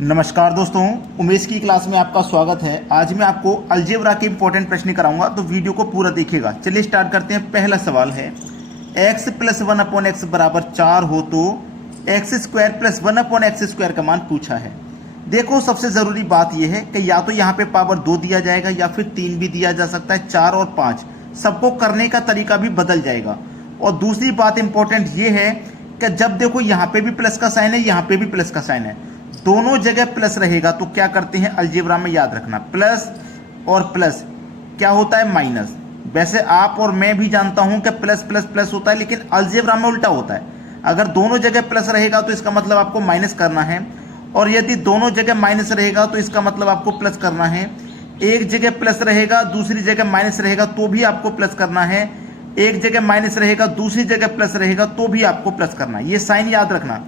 नमस्कार दोस्तों, उमेश की क्लास में आपका स्वागत है। आज मैं आपको अलजेब्रा के इंपॉर्टेंट प्रश्न कराऊंगा, तो वीडियो को पूरा देखिएगा। चलिए स्टार्ट करते हैं। पहला सवाल है x प्लस 1/x बराबर 4 हो तो x square plus 1/x square का मान पूछा है। देखो, सबसे ज़रूरी बात यह है कि या तो यहाँ पे पावर 2 दिया जाएगा या फिर 3 भी दिया जा सकता है। 4 और 5 सबको करने का तरीका भी बदल जाएगा। और दूसरी बात इंपॉर्टेंट ये है कि जब देखो यहाँ पे भी प्लस का साइन है, यहाँ पे भी प्लस का साइन है, दोनों जगह प्लस रहेगा तो क्या करते हैं अलजेब्रा में, याद रखना प्लस और प्लस क्या होता है माइनस। वैसे आप और मैं भी जानता हूं कि प्लस प्लस प्लस होता है, लेकिन अलजेब्रा में उल्टा होता है। अगर दोनों जगह प्लस रहेगा तो इसका मतलब आपको माइनस करना है, और यदि दोनों जगह माइनस रहेगा तो इसका मतलब आपको प्लस करना है। एक जगह प्लस रहेगा दूसरी जगह माइनस रहेगा तो भी आपको प्लस करना है। एक जगह माइनस रहेगा दूसरी जगह प्लस रहेगा तो भी आपको प्लस करना है। ये साइन याद रखना।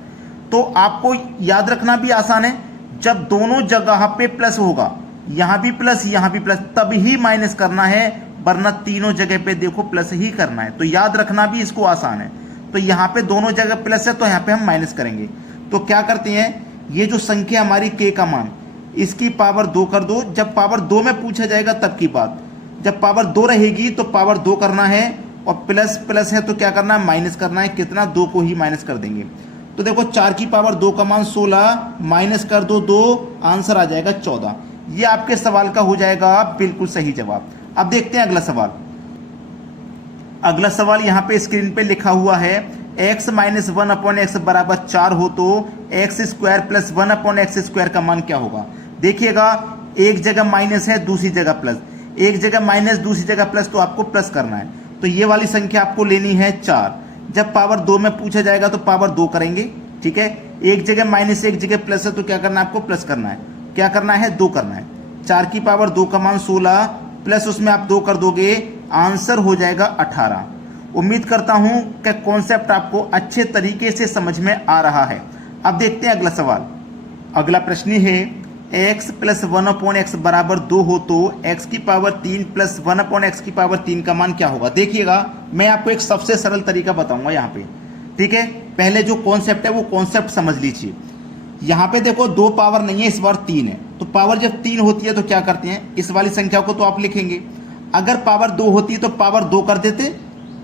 तो आपको याद रखना भी आसान है, जब दोनों जगह पे प्लस होगा, यहां भी प्लस यहां भी प्लस, तब ही माइनस करना है, वरना तीनों जगह पे देखो प्लस ही करना है। तो याद रखना भी इसको आसान है। तो यहां पे दोनों जगह प्लस है तो यहां पे हम माइनस करेंगे। तो क्या करते हैं, ये जो संख्या हमारी k का मान, इसकी पावर 2 कर दो। जब पावर 2 में पूछा जाएगा तब की बात, जब पावर 2 रहेगी तो पावर 2 करना है, और प्लस प्लस है तो क्या करना है, माइनस करना है। कितना, 2 को ही माइनस कर देंगे। तो देखो 4 की पावर 2 का मान 16, माइनस कर दो 2, आंसर आ जाएगा 14। ये आपके सवाल का हो जाएगा बिल्कुल सही जवाब। अब देखते हैं अगला सवाल। अगला सवाल यहाँ पे स्क्रीन पे लिखा हुआ है x माइनस 1/x बराबर 4 हो तो x square plus 1/x square का मान क्या होगा। देखिएगा, एक जगह माइनस है दूसरी जगह प्लस, एक जगह माइनस दूसरी जगह प्लस, तो आपको प्लस करना है। तो ये वाली संख्या आपको लेनी है 4। जब पावर 2 में पूछा जाएगा तो पावर 2 करेंगे, ठीक है। एक जगह माइनस एक जगह प्लस है तो क्या करना है, आपको प्लस करना है। क्या करना है, 2 करना है। 4 की पावर 2 का मान 16, प्लस उसमें आप 2 कर दोगे, आंसर हो जाएगा 18। उम्मीद करता हूं कि कॉन्सेप्ट आपको अच्छे तरीके से समझ में आ रहा है। अब देखते हैं अगला सवाल। अगला प्रश्न है x प्लस 1/x बराबर 2 हो तो x की पावर 3 प्लस 1/x की पावर 3 का मान क्या होगा। देखिएगा, मैं आपको एक सबसे सरल तरीका बताऊंगा यहाँ पे, ठीक है। पहले जो कॉन्सेप्ट है वो कॉन्सेप्ट समझ लीजिए। यहाँ पे देखो 2 पावर नहीं है, इस बार 3 है। तो पावर जब 3 होती है तो क्या करते हैं, इस वाली संख्या को तो आप लिखेंगे। अगर पावर 2 होती है तो पावर 2 कर देते,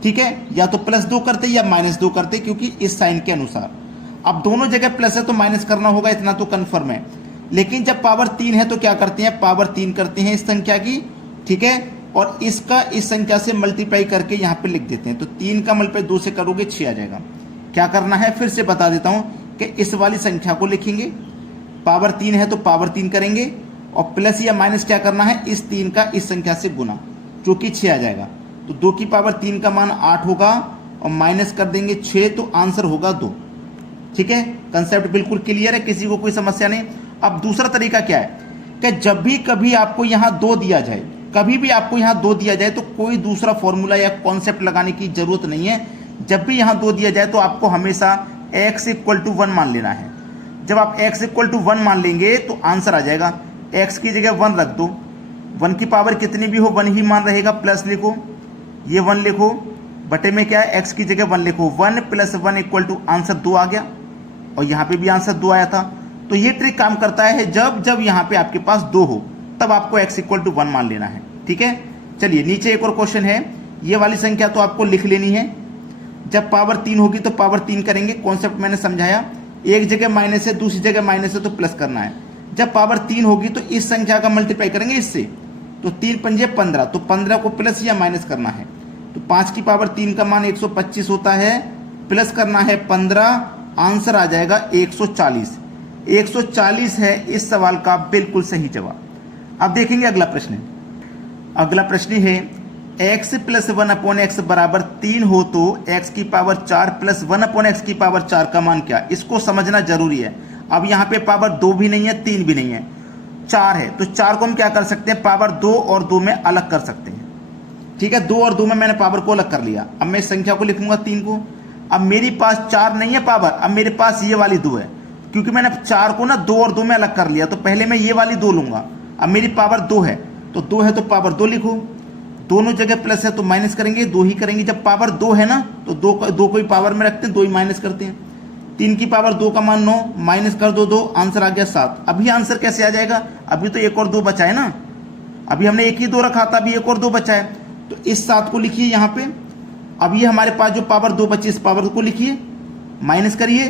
ठीक है, या तो प्लस 2 करते या माइनस 2 करते, क्योंकि इस साइन के अनुसार। अब दोनों जगह प्लस है तो माइनस करना होगा, इतना तो कन्फर्म है। लेकिन जब पावर 3 है तो क्या करते हैं, पावर 3 करते हैं इस संख्या की, ठीक है, और इसका इस संख्या से मल्टीप्लाई करके यहाँ पे लिख देते हैं। तो 3 का मल्टीप्लाई 2 से करोगे 6 आ जाएगा। क्या करना है, फिर से बता देता हूँ कि इस वाली संख्या को लिखेंगे, पावर 3 है तो पावर 3 करेंगे, और प्लस या माइनस क्या करना है, इस 3 का इस संख्या से गुना, जो कि 6 आ जाएगा। तो 2 की पावर 3 का मान 8 होगा, और माइनस कर देंगे 6, तो आंसर होगा 2। ठीक है, कंसेप्ट बिल्कुल क्लियर है, किसी को कोई समस्या नहीं। अब दूसरा तरीका क्या है कि जब भी कभी आपको यहाँ 2 दिया जाए, कभी भी आपको यहाँ 2 दिया जाए, तो कोई दूसरा फॉर्मूला या कॉन्सेप्ट लगाने की जरूरत नहीं है। जब भी यहाँ 2 दिया जाए तो आपको हमेशा x इक्वल टू 1 मान लेना है। जब आप x इक्वल टू 1 मान लेंगे तो आंसर आ जाएगा। x की जगह 1 रख दो, 1 की पावर कितनी भी हो 1 ही मान रहेगा, प्लस लिखो, ये 1 लिखो, बटे में क्या है, x की जगह 1 लिखो, 1 प्लस 1 इक्वल टू आंसर 2 आ गया, और यहाँ पे भी आंसर 2 आया था। तो ये ट्रिक काम करता है, जब जब यहाँ पे आपके पास 2 हो तब आपको x इक्वल टू 1 मान लेना है, ठीक है। चलिए नीचे एक और क्वेश्चन है, ये वाली संख्या तो आपको लिख लेनी है। जब पावर 3 होगी तो पावर 3 करेंगे, कॉन्सेप्ट मैंने समझाया। एक जगह माइनस है दूसरी जगह माइनस है तो प्लस करना है। जब पावर 3 होगी तो इस संख्या का मल्टीप्लाई करेंगे इससे, तो 3 पंजे 15, तो 15 को प्लस या माइनस करना है। तो 5 की पावर 3 का मान 125 होता है, प्लस करना है 15, आंसर आ जाएगा 140। 140 है इस सवाल का बिल्कुल सही जवाब। अब देखेंगे अगला प्रश्न। अगला प्रश्न है x प्लस 1/x बराबर 3 हो तो x की पावर 4 प्लस 1/x की पावर 4 का मान क्या। इसको समझना जरूरी है। अब यहाँ पे पावर 2 भी नहीं है 3 भी नहीं है, 4 है। तो 4 को हम क्या कर सकते हैं, पावर 2 और 2 में अलग कर सकते हैं, ठीक है। 2 और 2 में मैंने पावर को अलग कर लिया। अब मैं इस संख्या को लिखूंगा 3 को। अब मेरे पास 4 नहीं है पावर, अब मेरे पास ये वाली 2 है, क्योंकि मैंने 4 को ना 2 और 2 में अलग कर लिया। तो पहले मैं ये वाली 2 लूंगा। अब मेरी पावर 2 है, तो 2 है तो पावर 2 लिखो, दोनों जगह प्लस है तो माइनस करेंगे, 2 ही करेंगे। जब पावर 2 है ना तो 2 को ही पावर में रखते हैं, 2 ही माइनस करते हैं। 3 की पावर 2 का मान 9, माइनस कर दो 2, आंसर आ गया 7। अभी आंसर कैसे आ जाएगा, अभी तो 1 और 2 बचा है ना, अभी हमने 1 ही 2 रखा था, अभी 1 और 2 बचा है, तो इस 7 को लिखिए यहाँ पे। अब ये हमारे पास जो पावर 2 बची इस पावर को लिखिए, माइनस करिए।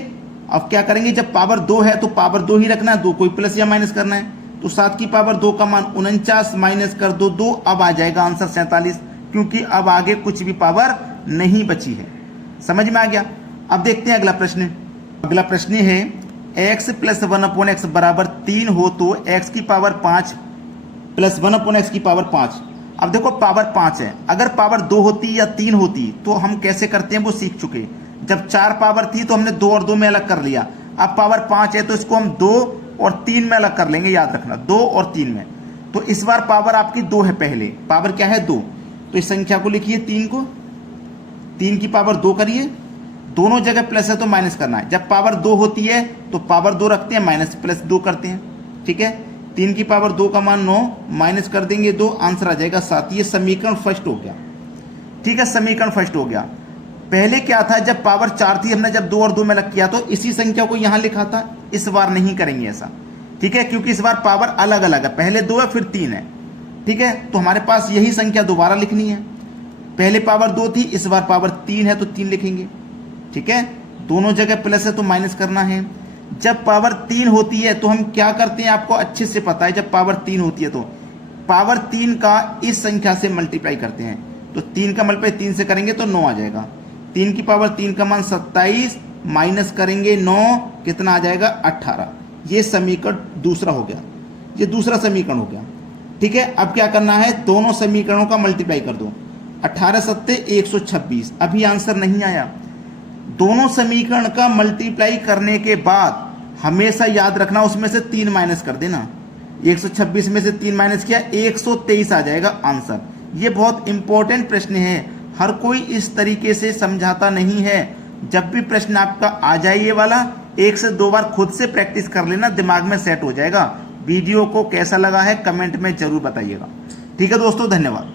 अब क्या करेंगे, जब पावर 2 है तो पावर 2 ही रखना है, 2 कोई प्लस या माइनस करना है। तो 7 की पावर 2 का मान 49, माइनस कर दो 2, अब आ जाएगा आंसर 47, क्योंकि अब आगे कुछ भी पावर नहीं बची है। समझ में आ गया। अब देखते हैं अगला प्रश्न। अगला प्रश्न है x प्लस 1/x बराबर 3 हो तो x की पावर 5 प्लस 1/x की पावर 5। अब देखो पावर 5 है, अगर पावर 2 होती या 3 होती तो हम कैसे करते हैं वो सीख चुके। जब 4 पावर थी तो हमने 2 और 2 में अलग कर लिया, अब पावर 5 है तो इसको हम 2 और 3 में अलग कर लेंगे, याद रखना 2 और 3 में। तो इस बार पावर आपकी 2 है, पहले पावर क्या है 2, तो इस संख्या को लिखिए 3 को, 3 की पावर 2 करिए, दोनों जगह प्लस है तो माइनस करना है। जब पावर 2 होती है तो पावर 2 रखते हैं, माइनस प्लस 2 करते हैं, ठीक है। 3 की पावर 2 का मान 9, माइनस कर देंगे 2, आंसर आ जाएगा 7। ये समीकरण फर्स्ट हो गया, ठीक है, समीकरण फर्स्ट हो गया। पहले क्या था, जब पावर 4 थी हमने जब 2 और 2 में अलग किया तो इसी संख्या को यहां लिखा था, इस बार नहीं करेंगे ऐसा, ठीक है, क्योंकि इस बार पावर अलग अलग है, पहले 2 है फिर 3 है, ठीक है। तो हमारे पास यही संख्या दोबारा लिखनी है, पहले पावर 2 थी, इस बार पावर 3 है तो 3 लिखेंगे, ठीक है। दोनों जगह प्लस है तो माइनस करना है। जब पावर 3 होती है तो हम क्या करते हैं, आपको अच्छे से पता है, जब पावर 3 होती है तो पावर 3 का इस संख्या से मल्टीप्लाई करते हैं, तो 3 का मल्टीप्लाई 3 से करेंगे तो 9 आ जाएगा। 3 की पावर 3 का मान 27, माइनस करेंगे 9, कितना आ जाएगा 18। ये समीकरण दूसरा हो गया, ये दूसरा समीकरण हो गया, ठीक है। अब क्या करना है, दोनों समीकरणों का मल्टीप्लाई कर दो, 18 सत्ते 126। अभी आंसर नहीं आया। दोनों समीकरण का मल्टीप्लाई करने के बाद हमेशा याद रखना उसमें से 3 माइनस कर देना, 126 में से 3 माइनस किया 123 आ जाएगा आंसर। ये बहुत इंपॉर्टेंट प्रश्न है, हर कोई इस तरीके से समझाता नहीं है। जब भी प्रश्न आपका आ जाए ये वाला, 1 से 2 बार खुद से प्रैक्टिस कर लेना, दिमाग में सेट हो जाएगा। वीडियो को कैसा लगा है कमेंट में जरूर बताइएगा, ठीक है दोस्तों, धन्यवाद।